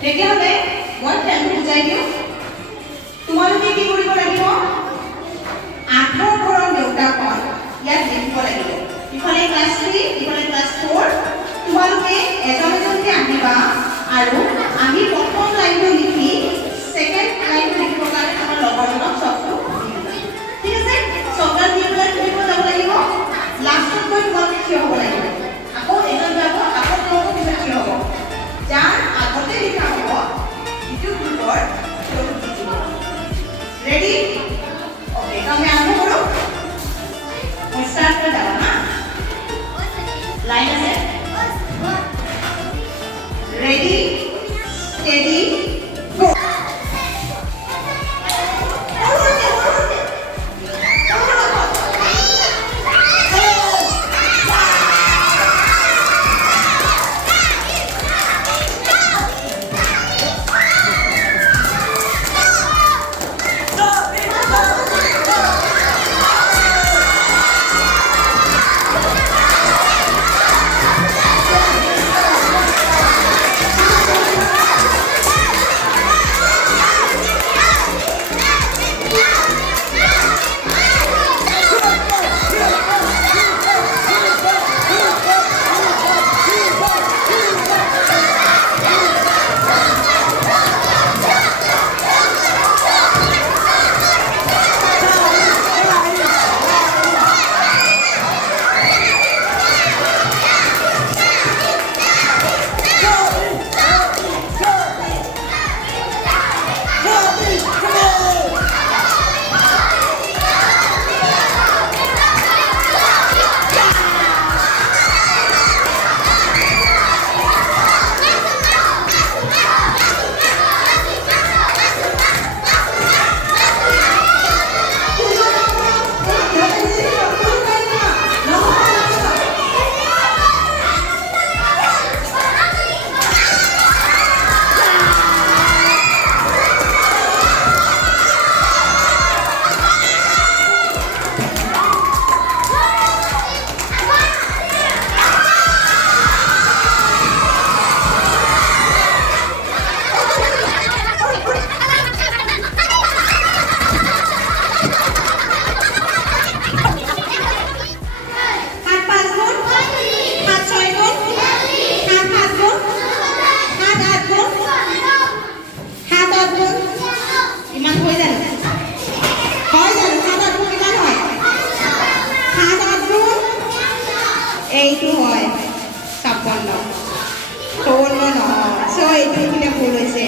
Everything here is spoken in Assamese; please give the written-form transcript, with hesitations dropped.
তেতিয়াহ'লে মই খেলটো বুজাই দিওঁ তোমালোকে কি কৰিব লাগিব আঠৰ ঘৰৰ দেউতাকখন ইয়াত লিখিব লাগিব ইফালে ক্লাছ 3 ইফালে ক্লাছ 4 তোমালোকে এজন এজনকৈ আহিবা আৰু আমি প্ৰথম লাইনটো লিখি সেকেন্ড লাইনটো লিখিবৰ কাৰণে আমাৰ লগৰজনক চকটো ঠিক আছে চকডাল দি পেলাই লিখিব যাব লাগিব লাষ্টত গৈ তোমালোকে থিয় হ'ব লাগিব আকৌ এজন যাব আকৌ তোমালোকে পিছত থিয় হ'ব যাৰ আগতে লিখা হ'ব ইটো গ্ৰুপৰ ৰেডি ওকে তো আমি আৰম্ভ কৰোঁ মই স্টাৰ্ট কৰি যাবা না লাইন আছে ৰেডি স্টেডি গো এইটো হয় 56 54 নহয় সো এইটো কিটা ভুল হৈছে